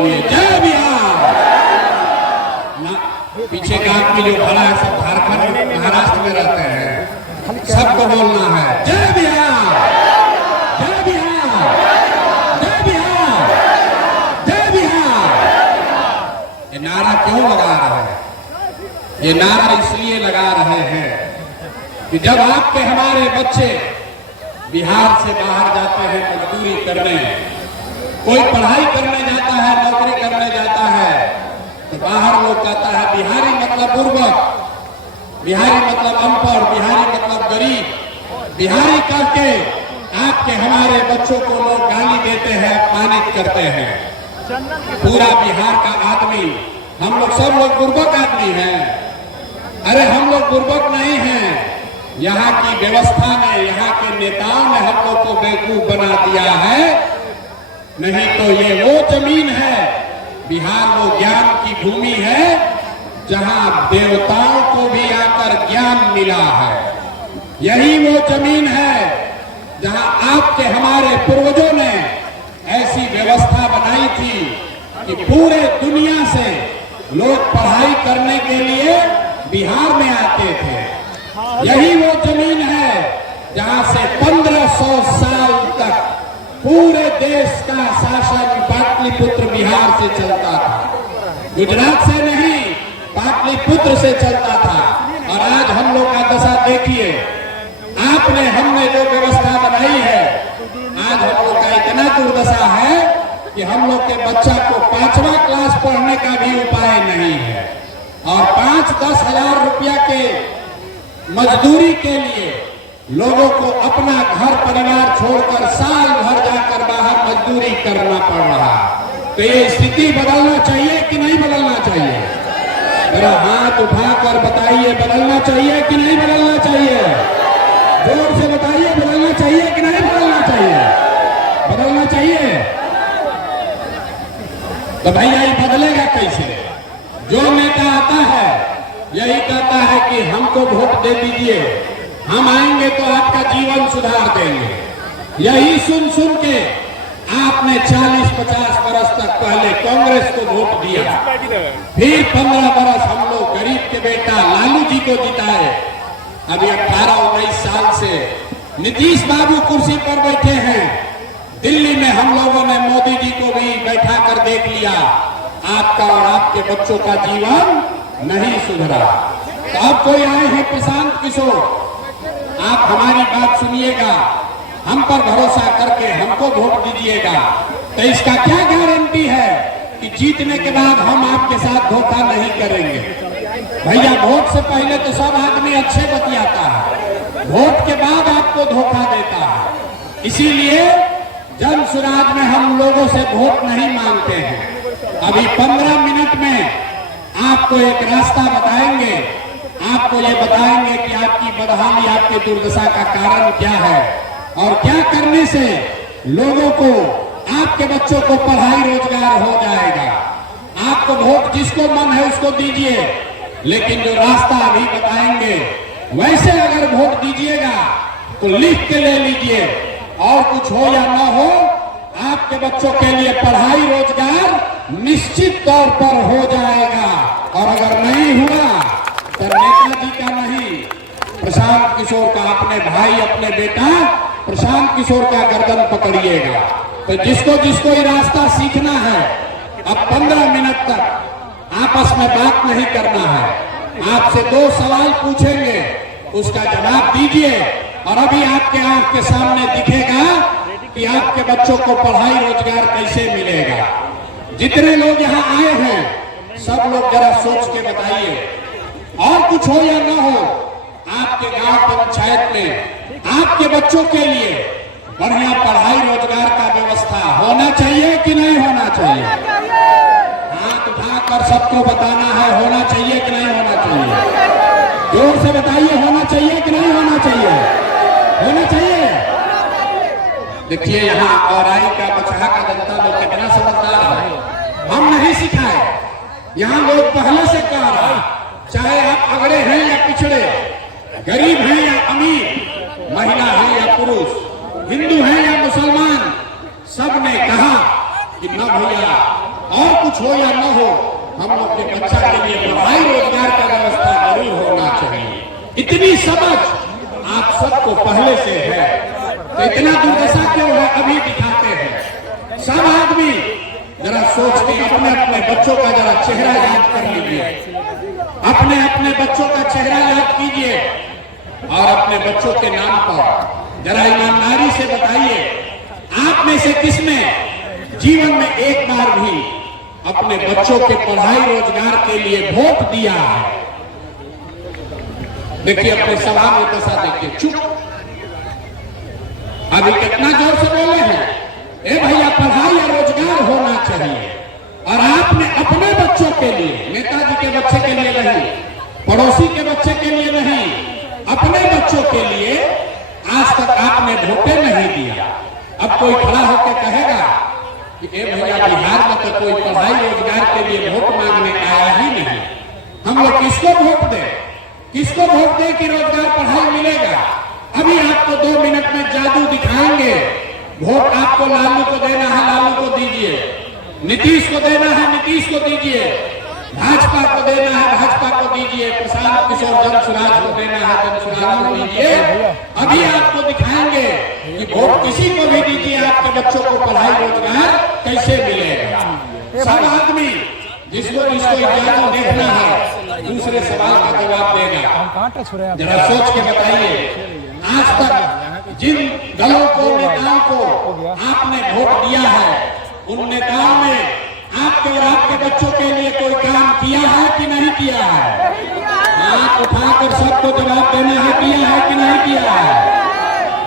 बोलिए जय बिहार। पीछे का आदमी जो खड़ा है सब झारखंड महाराष्ट्र में रहते हैं, सबको बोलना है जय बिहार, जय बिहार, जय बिहार, जय बिहार। ये नारा क्यों लगा रहे हैं? ये नारा इसलिए लगा रहे हैं कि जब आपके हमारे बच्चे बिहार से बाहर जाते हैं मजदूरी करने, कोई पढ़ाई करने जाता है, नौकरी करने जाता है, तो बाहर लोग कहता है बिहारी मतलब बुर्बक, बिहारी मतलब अनपढ़, बिहारी मतलब गरीब। बिहारी करके आपके हमारे बच्चों को लोग गाली देते हैं, अपमानित करते हैं। पूरा बिहार का आदमी, हम लोग सब लोग बुर्बक आदमी हैं। अरे हम लोग बुर्बक नहीं हैं, यहाँ की व्यवस्था ने, यहाँ के नेताओं ने हम लोग को बेवकूफ बना दिया है। नहीं तो ये वो जमीन है, बिहार वो ज्ञान की भूमि है जहाँ देवताओं को भी आकर ज्ञान मिला है। यही वो जमीन है जहाँ आपके हमारे पूर्वजों ने ऐसी व्यवस्था बनाई थी कि पूरे दुनिया से लोग पढ़ाई करने के लिए बिहार में आते थे। यही वो जमीन है जहां से 1500 साल तक पूरे देश का शासन पाटलिपुत्र बिहार से चलता था, गुजरात से नहीं, पाटलिपुत्र से चलता था। और आज हम लोग का दशा देखिए, आपने हमने जो व्यवस्था बनाई है, आज हम लोग का इतना दुर्दशा है कि हम लोग के बच्चा को 5वां क्लास पढ़ने का भी उपाय नहीं है। और 5-10 हजार रुपया के मजदूरी के लिए लोगों को अपना घर परिवार छोड़कर साल भर जाकर बाहर मजदूरी करना पड़ रहा। तो ये स्थिति बदलना चाहिए कि नहीं बदलना चाहिए? मेरा हाथ उठाकर बताइए, बदलना चाहिए कि नहीं बदलना चाहिए? जोर से बताइए, बदलना चाहिए कि नहीं बदलना चाहिए? बदलना चाहिए। तो भैया ये बदलेगा कैसे? जो नेता आता है यही कहता है कि हमको वोट दे दीजिए, हम आएंगे तो आपका जीवन सुधार देंगे। यही सुन सुन के आपने 40-50 बरस तक पहले कांग्रेस को वोट दिया, फिर 15 बरस हम लोग गरीब के बेटा लालू जी को जिताए। अभी 18-19 साल से नीतीश बाबू कुर्सी पर बैठे हैं। दिल्ली में हम लोगों ने मोदी जी को भी बैठा कर देख लिया, आपका और आपके बच्चों का जीवन नहीं सुधरा। तो अब कोई आए हैं प्रशांत किशोर, आप हमारी बात सुनिएगा, हम पर भरोसा करके हमको वोट दीजिएगा। तो इसका क्या गारंटी है कि जीतने के बाद हम आपके साथ धोखा नहीं करेंगे? भैया वोट से पहले तो सब आदमी अच्छे बतियाता है, वोट के बाद आपको धोखा देता है। इसीलिए जन सुराज में हम लोगों से वोट नहीं मांगते हैं। अभी 15 मिनट में आपको एक रास्ता बताएंगे, आपको ये बताएंगे कि आपकी बदहाली, आपके दुर्दशा का कारण क्या है और क्या करने से लोगों को, आपके बच्चों को पढ़ाई रोजगार हो जाएगा। आपको वोट जिसको मन है उसको दीजिए, लेकिन जो रास्ता अभी बताएंगे वैसे अगर वोट दीजिएगा तो लिख के ले लीजिए, और कुछ हो या ना हो, आपके बच्चों के लिए पढ़ाई रोजगार निश्चित तौर पर हो जाएगा। और अगर नहीं हुआ तो नेताजी का नहीं, प्रशांत किशोर का, अपने भाई, अपने बेटा प्रशांत किशोर का गर्दन पकड़िएगा। तो जिसको जिसको ये रास्ता सीखना है, अब 15 मिनट तक आपस में बात नहीं करना है। आपसे 2 सवाल पूछेंगे, उसका जवाब दीजिए। और अभी आपके आंख के सामने दिखेगा कि आपके बच्चों को पढ़ाई रोजगार कैसे मिलेगा। जितने लोग यहाँ आए हैं सब लोग जरा सोच के बताइए, और कुछ हो या ना हो, आपके गांव पंचायत में आपके बच्चों के लिए बढ़िया पढ़ाई रोजगार का व्यवस्था होना चाहिए कि नहीं होना चाहिए? हाथ उठाकर सबको बताना है, होना चाहिए कि नहीं होना चाहिए? जोर से बताइए, होना चाहिए कि नहीं होना चाहिए? होना चाहिए। देखिए यहाँ औराई का, बछड़ा का जनता लोग कितना समझदार है, हम नहीं सिखाए, यहाँ लोग पहले से कह रहा है, चाहे आप अगड़े हैं या पिछड़े, गरीब हैं या अमीर, महिला है या पुरुष, हिंदू है या मुसलमान, सब ने कहा कि न भैया और कुछ हो या न हो, हम लोग के बच्चा के लिए पढ़ाई रोजगार का व्यवस्था जरूर होना चाहिए। इतनी समझ आप सबको पहले से है, तो इतना दुर्दशा क्यों है अभी दिखाते हैं। सब आदमी जरा सोच के अपने अपने बच्चों का जरा चेहरा याद कर लीजिए, अपने अपने बच्चों का चेहरा याद कीजिए और अपने बच्चों के नाम पर जरा ईमानदारी से बताइए, आप में से किसने जीवन में एक बार भी अपने बच्चों के पढ़ाई रोजगार के लिए वोट दिया है? देखिए अपने सवाल में दशा देखिए, चुप। अभी कितना जोर से बोले हैं, ए भैया पढ़ाई या रोजगार होना चाहिए। और आपने अपने बच्चों के लिए, नेताजी के बच्चे के लिए नहीं, पड़ोसी के बच्चे के लिए नहीं, अपने बच्चों के लिए आज तक आपने वोटे नहीं दिया। अब कोई खड़ा होकर कहेगा कि ए भैया बिहार में तो कोई पढ़ाई रोजगार के लिए वोट मांगने आया ही नहीं, हम लोग किसको वोट दें? किसको वोट दें कि रोजगार पढ़ाई मिलेगा? अभी आपको 2 मिनट में जादू दिखाएंगे। वोट आपको लालू को देना है, लालू को दीजिए। नीतीश को देना है, नीतीश को दीजिए। भाजपा को देना है, भाजपा को दीजिए। प्रशांत किशोर जनसुराज को देना है, जनसुराज को दीजिए। अभी आपको दिखाएंगे कि वोट किसी को भी दीजिए, आपके बच्चों को पढ़ाई रोजगार कैसे मिलेगा। सब आदमी जिसको जादू देखना है दूसरे सवाल का जवाब देगा। जरा सोच के बताइए, आज तक जिन दलों को, नेताओं को आपने वोट दिया है, उन नेताओं ने आपके और आपके बच्चों के लिए कोई काम किया है कि नहीं किया है? हाथ उठाकर सबको जवाब देना है, किया है कि नहीं किया है?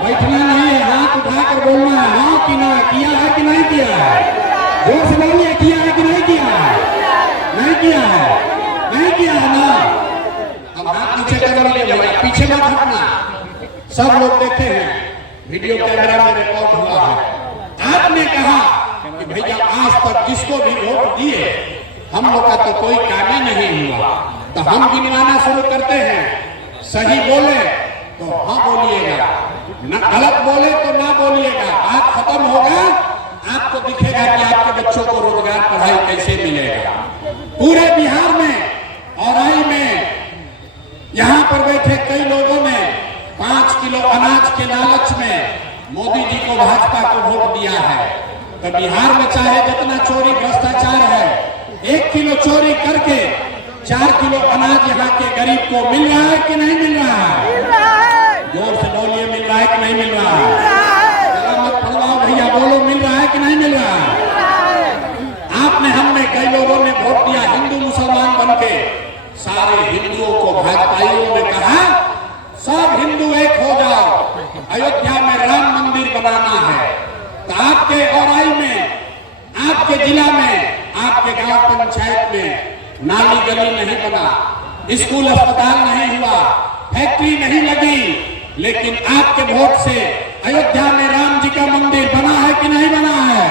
बैठना नहीं है, हाथ उठाकर बोलना है, हाँ कि ना, किया है कि नहीं किया है? जोर से बोलिए, किया है कि नहीं किया है? नहीं किया है, नहीं किया है ना? अब हाथ पीछे कर लीजिए भैया, पीछे मत हटना। सब लोग देखे हैं, वीडियो कैमरा में रिकॉर्ड हुआ है। आपने कहा कि भैया आज तक जिसको भी वोट दिए हम लोग का तो कोई काम ही नहीं हुआ, तो हम गिनवाना शुरू करते हैं। सही बोले तो हाँ बोलिएगा, न गलत बोले तो ना बोलिएगा। बात खत्म होगा, आपको दिखेगा कि आपके बच्चों को रोजगार पढ़ाई कैसे मिलेगा। पूरे बिहार में और आई में यहाँ पर बैठे कई लोगों ने 5 किलो अनाज के लालच में मोदी जी को, भाजपा को वोट दिया है। तो बिहार में चाहे जितना चोरी भ्रष्टाचार है, 1 किलो चोरी करके 4 किलो अनाज यहाँ के गरीब को मिल रहा है कि नहीं मिल रहा है? जोर से बोलिए, मिल रहा है कि नहीं मिल रहा है? जरा मत फड़वाओ भैया, बोलो मिल रहा है कि नहीं मिल रहा है? आपने, हमने, कई लोगों ने वोट दिया हिंदू मुसलमान बनके। सारे हिंदुओं को भाजपाइयों ने कहा सब हिंदू एक हो जाओ, अयोध्या में राम मंदिर बनाना है। तो आपके औराई में, आपके जिला में, आपके गांव पंचायत में नाली गली नहीं बना, स्कूल अस्पताल नहीं हुआ, फैक्ट्री नहीं लगी, लेकिन आपके वोट से अयोध्या में राम जी का मंदिर बना है कि नहीं बना है?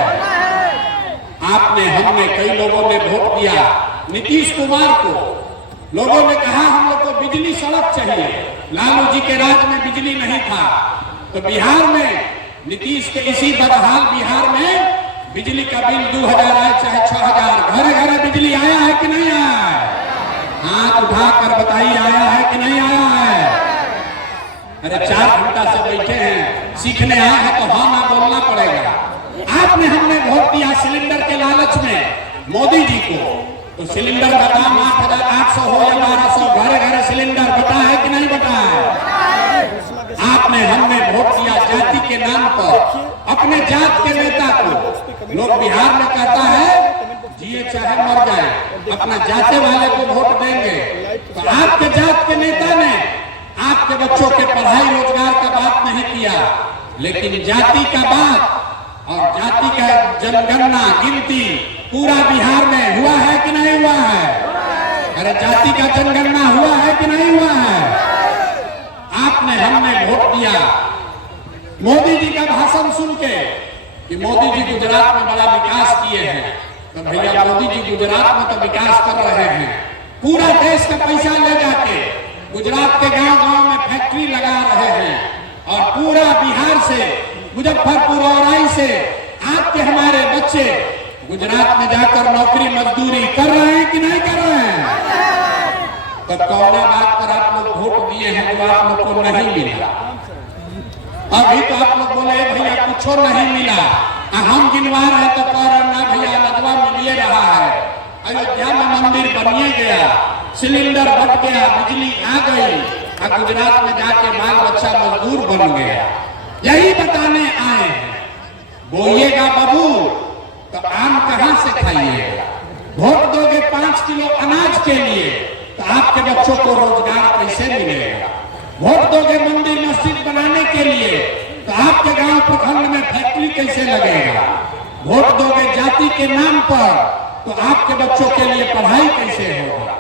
आपने, हमने, कई लोगों ने वोट दिया नीतीश कुमार को। लोगों ने कहा हम लोग को बिजली सड़क चाहिए, लालू जी के राज में बिजली नहीं था। तो बिहार में नीतीश के इसी बदहाल बिहार में बिजली का बिल 2000 आए चाहे 6000, घर घर बिजली आया है कि नहीं आया है? हाथ उठाकर बताइए, आया है कि नहीं आया है? अरे 4 घंटा से बैठे हैं, सीखने आए हैं तो हाँ ना बोलना पड़ेगा। आपने, हमने वोट दिया सिलेंडर के लालच में मोदी जी को। तो सिलेंडर का दाम 8800 हो या 1200, घर घर सिलेंडर बता है कि नहीं बता है? आपने, हमने वोट दिया जाति के नाम पर, अपने जात के नेता को। लोग बिहार में कहता है जिए चाहे मर जाए, अपना जाते वाले को वोट देंगे। तो आपके जात के नेता ने आपके बच्चों के पढ़ाई रोजगार का बात नहीं किया, लेकिन जाति का बात और जाति का जनगणना, गिनती पूरा बिहार में हुआ है कि नहीं हुआ है? अरे जाति का जनगणना हुआ है कि नहीं हुआ है? आपने, हमने वोट दिया मोदी जी का भाषण सुन के कि मोदी जी गुजरात में बड़ा विकास किए हैं। तो भैया मोदी जी गुजरात में तो विकास कर रहे हैं, पूरा देश का पैसा ले जाके गुजरात के गांव गांव में फैक्ट्री लगा रहे हैं और पूरा बिहार से, मुजफ्फरपुर और आई से आपके हमारे बच्चे गुजरात में जाकर नौकरी मजदूरी कर रहे हैं कि नहीं कर रहे हैं? तो कौन बात पर आप लोग वोट दिए हैं जो आप लोग को नहीं मिला? अभी तो आप लोग बोले भैया कुछ नहीं मिला, हम गिनवा रहे तो कह रहे ना भैया लदवा मिलिए रहा है। अयोध्या में मंदिर बनिए गया, सिलेंडर बट गया, बिजली आ गई, और गुजरात में जाके बाल बच्चा मजदूर बन गया। यही बताने आए हैं। बोइएगा बाबू तो आम कहां से खाइएगा? वोट दोगे 5 किलो अनाज के लिए तो आपके बच्चों को रोजगार कैसे मिलेगा? वोट दोगे मंदिर मस्जिद बनाने के लिए तो आपके गांव प्रखंड में फैक्ट्री कैसे लगेगा? वोट दोगे जाति के नाम पर तो आपके बच्चों के लिए पढ़ाई कैसे होगा?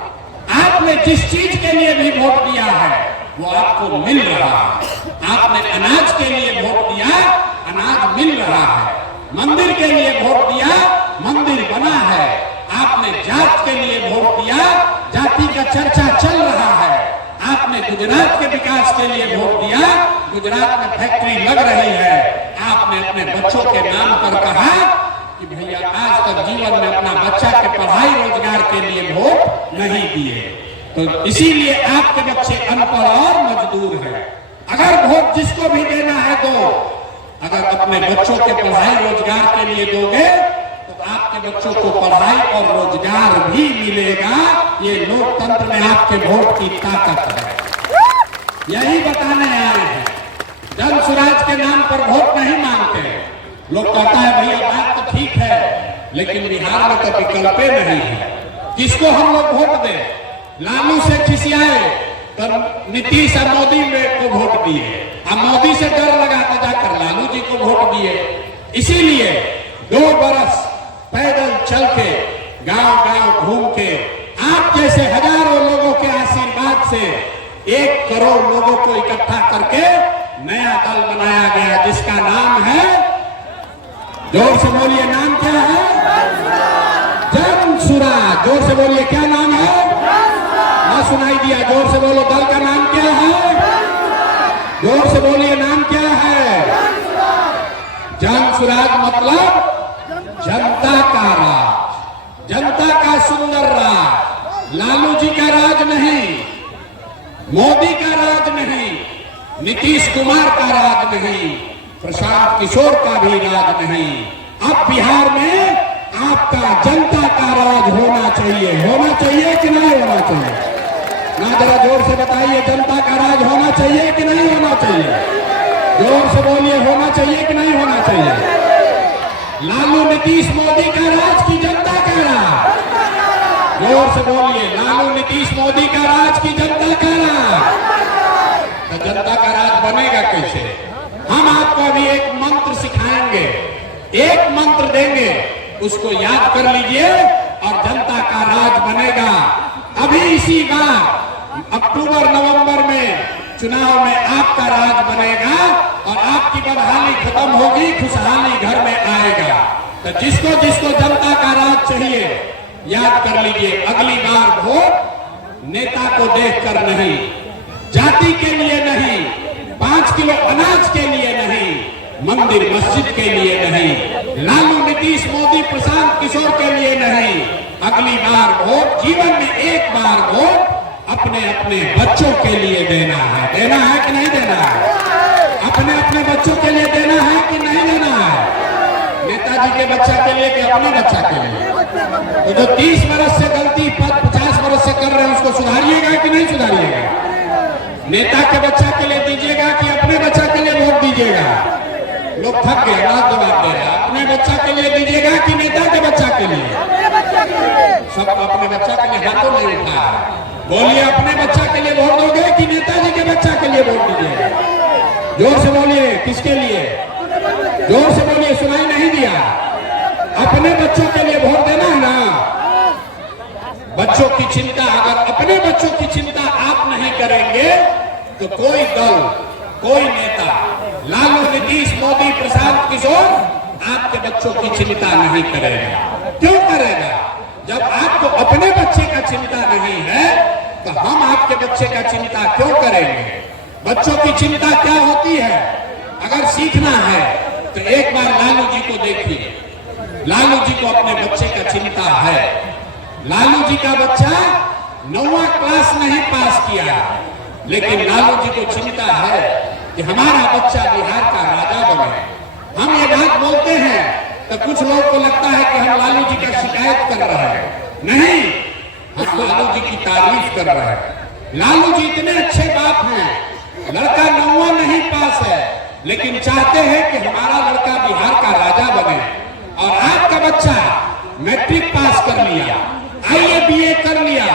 आपने जिस चीज के लिए भी वोट दिया है वो आपको मिल रहा है। आपने अनाज के लिए वोट दिया, अनाज मिल रहा है। मंदिर के लिए वोट दिया, मंदिर बना है। आपने जात के लिए वोट दिया, जाति का चर्चा चल रहा है। आपने गुजरात के विकास के लिए वोट दिया, गुजरात में फैक्ट्री लग रही है। आपने अपने बच्चों के नाम पर कहा कि भैया आज तक जीवन में अपना बच्चा के पढ़ाई रोजगार के लिए वोट नहीं दिए, तो इसीलिए आपके बच्चे अनपढ़ और मजदूर हैं। अगर वोट जिसको भी देना है दो, अगर अपने बच्चों के पढ़ाई रोजगार के लिए दोगे तो आपके बच्चों को पढ़ाई और रोजगार भी मिलेगा। ये लोकतंत्र में आपके वोट की ताकत है। यही बताने आए हैं। जन स्वराज के नाम पर वोट नहीं मांगते। लोग कहता है भैया बात तो ठीक है, लेकिन बिहार में तो विकल्प नहीं है। किसको हम लोग वोट दें? लालू से खिसियाए तो नीतीश और मोदी में को वोट दिए, अब मोदी से डर लगा तो जाकर लालू जी को वोट दिए। इसीलिए 2 बरस पैदल चल के गांव गांव घूम के आप जैसे हजारों लोगों के आशीर्वाद से 1 करोड़ लोगों को इकट्ठा करके नया दल बनाया गया, जिसका नाम है, जोर से बोलिए, नाम क्या है? जन स्वराज। जोर से बोलिए, क्या नाम है? ना सुनाई दिया, जोर से बोलो, दल का नाम क्या है? जोर से बोलिए, नाम क्या है? जन स्वराज मतलब जनता का राज, जनता का सुंदर राज। लालू जी का राज नहीं, मोदी का राज नहीं, नीतीश कुमार का राज नहीं, प्रशांत किशोर का भी राज नहीं। अब बिहार में आपका जनता का राज होना चाहिए। होना चाहिए कि नहीं होना चाहिए? ना जरा जोर से बताइए, जनता का राज होना चाहिए कि नहीं होना चाहिए? जोर से बोलिए, होना चाहिए कि नहीं होना चाहिए? लालू नीतीश मोदी का राज की जनता का राज? जोर से बोलिए, लालू नीतीश मोदी का राज की जनता का राज? तो जनता का राज बनेगा कैसे? हम आपको अभी एक मंत्र सिखाएंगे, एक मंत्र देंगे, उसको याद कर लीजिए और जनता का राज बनेगा। अभी इसी बार अक्टूबर नवंबर में चुनाव में आपका राज बनेगा और आपकी बदहाली खत्म होगी, खुशहाली घर में आएगा। तो जिसको जिसको जनता का राज चाहिए याद कर लीजिए, अगली बार वोट नेता को देखकर नहीं, जाति के लिए नहीं, 5 किलो अनाज के लिए नहीं, मंदिर मस्जिद के लिए नहीं, लालू नीतीश मोदी प्रशांत किशोर के लिए नहीं, अगली बार वोट जीवन में एक बार वोट अपने अपने बच्चों के लिए देना है। देना है कि नहीं देना है? अपने अपने बच्चों के लिए देना है कि नहीं देना है? नेताजी के बच्चा के लिए कि अपने बच्चा के लिए? तो जो 30 वर्ष से गलती 50 वर्ष से कर रहे हैं उसको सुधारिएगा कि नहीं सुधारिएगा? नेता के बच्चा के लिए दीजिएगा कि अपने बच्चा के लिए वोट दीजिएगा? लोग थक गए, ना जवाब दे रहे। अपने बच्चा के लिए दीजिएगा कि नेता के बच्चा के लिए? सब अपने बच्चा के लिए हाथों नहीं उठा। बोलिए, अपने बच्चा के लिए वोट दोगे कि नेताजी के बच्चा के लिए वोट दीजिएगा? जोर से बोलिए, किसके लिए? जोर से बोलिए, सुनाई नहीं दिया। अपने बच्चों के लिए वोट देना है ना? बच्चों की चिंता, अगर अपने बच्चों की चिंता आप नहीं करेंगे तो कोई दल, कोई नेता, लालू नीतीश मोदी प्रशांत किशोर आपके बच्चों की चिंता नहीं करेगा। क्यों करेगा? जब आपको अपने बच्चे का चिंता नहीं है तो हम आपके बच्चे का चिंता क्यों करेंगे? बच्चों की चिंता क्या होती है? अगर सीखना है तो एक बार लालू जी को देखिए। लालू जी को अपने बच्चे का चिंता है। लालू जी का बच्चा 9वां क्लास नहीं पास किया, लेकिन लालू जी को चिंता है कि हमारा बच्चा बिहार का राजा बने। हम ये बात बोलते हैं तो कुछ लोग को लगता है कि हम लालू जी का शिकायत कर रहे हैं। नहीं, हम लालू जी की तारीफ कर रहे हैं। लालू जी इतने अच्छे बाप हैं, लड़का 9वां नहीं पास है, लेकिन चाहते हैं कि हमारा लड़का बिहार का राजा बने। और आपका बच्चा मैट्रिक पास कर लिया, IAA BA कर लिया,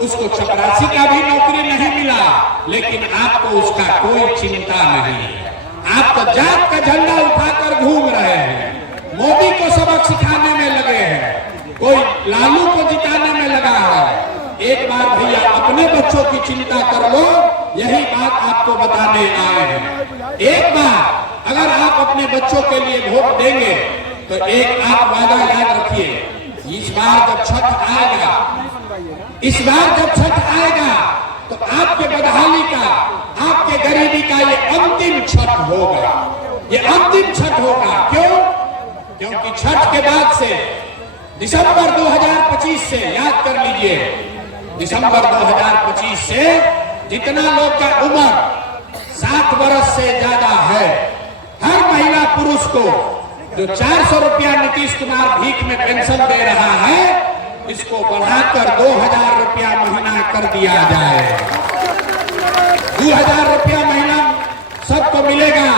उसको चपरासी का भी नौकरी नहीं मिला, लेकिन आपको उसका कोई चिंता नहीं है। आप तो जात का झंडा उठाकर घूम रहे हैं, मोदी को सबक सिखाने में लगे हैं, कोई लालू को जिताने में लगा है। एक बार भैया अपने बच्चों की चिंता कर लो, यही बात आपको बताने आए हैं। एक बार अगर आप अपने बच्चों के लिए वोट देंगे तो एक आप वादा याद रखिए, इस बार जब छठ आएगा, इस बार जब छठ आएगा तो आपके बदहाली का, आपके गरीबी का ये अंतिम छठ होगा। ये अंतिम छठ होगा। क्यों? क्योंकि छठ के बाद से दिसंबर 2025 से, याद कर लीजिए, दिसंबर 2025 से जितना लोग का उम्र 7 वर्ष से ज्यादा है, हर महिला पुरुष को जो 400 रुपया नीतीश कुमार भीख में पेंशन दे रहा है, इसको बढ़ाकर 2000 रुपया महीना कर दिया जाए। 2000 रुपया महीना सबको मिलेगा,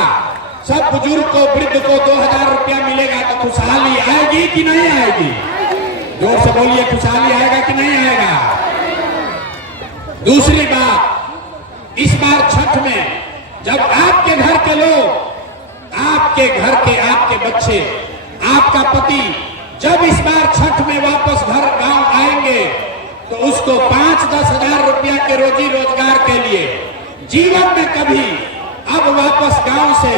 सब बुजुर्ग को, वृद्ध को 2000 रुपया मिलेगा तो खुशहाली आएगी कि नहीं आएगी? जोर से बोलिए, खुशहाली आएगा कि नहीं आएगा? दूसरी बात, इस बार छठ में जब आपके घर के लोग, आपके घर के, आपके बच्चे, आपका पति जब इस बार छठ में वापस घर गांव आएंगे तो उसको 5-10 हजार रुपया के रोजी रोजगार के लिए जीवन में कभी अब वापस गांव से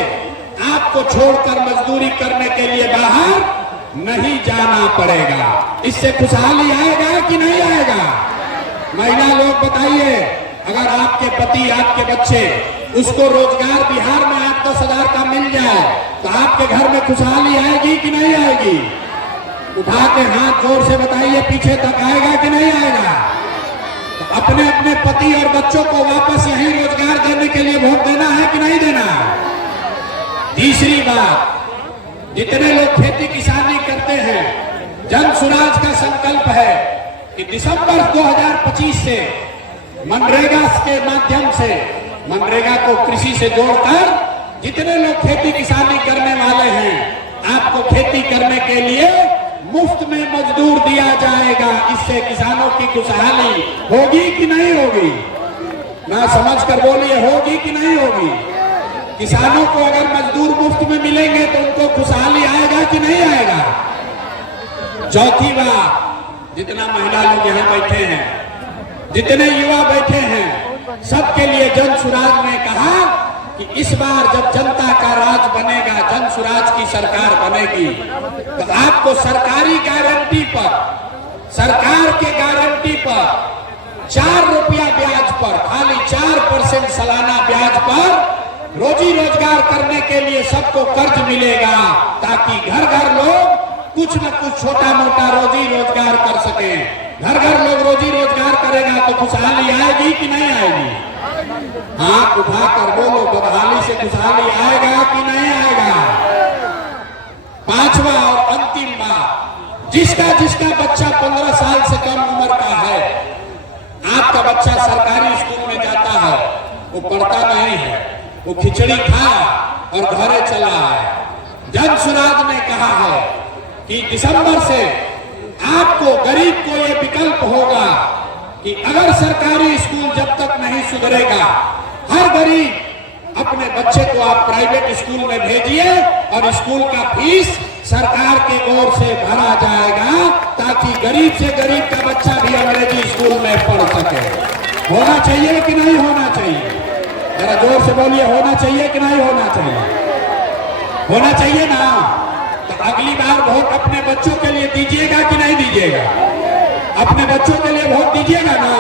आपको छोड़कर मजदूरी करने के लिए बाहर नहीं जाना पड़ेगा। इससे खुशहाली आएगा कि नहीं आएगा? महिला लोग बताइए, अगर आपके पति, आपके बच्चे, उसको रोजगार बिहार में 8-10 हजार का मिल जाए तो आपके घर में खुशहाली आएगी कि नहीं आएगी? उठा के हाथ जोर से बताइए, पीछे तक आएगा कि नहीं आएगा? तो अपने अपने पति और बच्चों को वापस यही रोजगार देने के लिए वोट देना है कि नहीं देना? तीसरी बात, जितने लोग खेती किसानी करते हैं, जन सुराज का संकल्प है कि दिसंबर 2025 से मनरेगा के माध्यम से, मनरेगा को कृषि से जोड़कर जितने लोग खेती किसानी करने वाले हैं, आपको खेती करने के लिए मुफ्त में मजदूर दिया जाएगा। इससे किसानों की खुशहाली होगी कि नहीं होगी? ना समझ कर बोलिए, होगी कि नहीं होगी? किसानों को अगर मजदूर मुफ्त में मिलेंगे तो उनको खुशहाली आएगा कि नहीं आएगा? चौथी बात, जितना महिला लोग यहाँ बैठे हैं, जितने युवा बैठे हैं, सबके लिए जन सुराज ने कहा कि इस बार जब जनता का राज बनेगा, जन सुराज की सरकार बनेगी, तो आपको सरकारी गारंटी पर, सरकार के गारंटी पर 4 रुपया ब्याज पर, खाली 4% सालाना ब्याज पर रोजी रोजगार करने के लिए सबको कर्ज मिलेगा, ताकि घर घर लोग कुछ न कुछ छोटा मोटा रोजी रोजगार कर सके। घर घर लोग रोजी रोजगार करेगा तो खुशहाली आएगी कि नहीं आएगी? हाथ उठाकर बोलो, बदहाली से खुशहाली आएगा कि नहीं आएगा? पांचवा और अंतिम बात, जिसका जिसका बच्चा 15 साल से कम उम्र का है, आपका बच्चा सरकारी स्कूल में जाता है, वो पढ़ता नहीं है, वो खिचड़ी खाया और घरे चला आया। जन सुराज ने कहा है कि दिसंबर से आपको, गरीब को ये विकल्प होगा कि अगर सरकारी स्कूल जब तक नहीं सुधरेगा, हर गरीब अपने बच्चे को आप प्राइवेट स्कूल में भेजिए और स्कूल का फीस सरकार की ओर से भरा जाएगा, ताकि गरीब से गरीब का बच्चा भी अंग्रेजी स्कूल में पढ़ सके। होना चाहिए कि नहीं होना चाहिए? जरा जोर से बोलिए, होना चाहिए कि नहीं होना चाहिए? होना चाहिए ना? तो अगली बार वोट अपने बच्चों के लिए दीजिएगा कि नहीं दीजिएगा? अपने बच्चों के लिए वोट दीजिएगा ना?